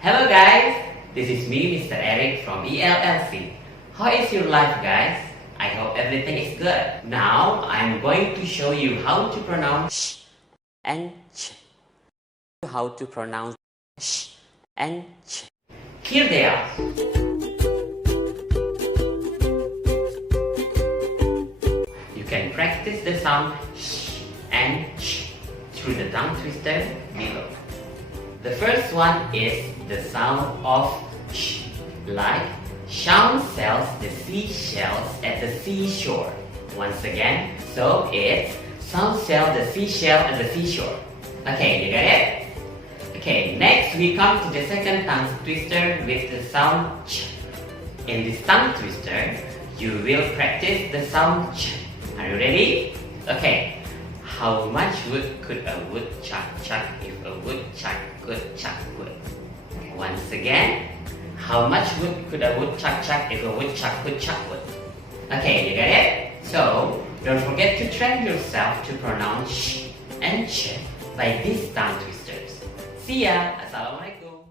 Hello guys, this is me, Mr. Eric from ELLC. How is your life, guys? I hope everything is good. Now, I'm going to show you how to pronounce sh and ch. How to pronounce sh and ch. Here they are. You can practice the sound sh and ch through the tongue twister below. The first one is the sound of sh, like Shaun sells the seashells at the seashore. Once again, so it's Shaun sells the seashell at the seashore. Okay, you got it? Okay, next we come to the second tongue twister with the sound ch. In this tongue twister, you will practice the sound ch. Are you ready? Okay. How much wood could a woodchuck chuck if a woodchuck could chuck wood? Once again, how much wood could a woodchuck chuck if a woodchuck could chuck wood? Okay, you got it? So, don't forget to train yourself to pronounce sh and ch by these tongue twisters. See ya! Assalamualaikum.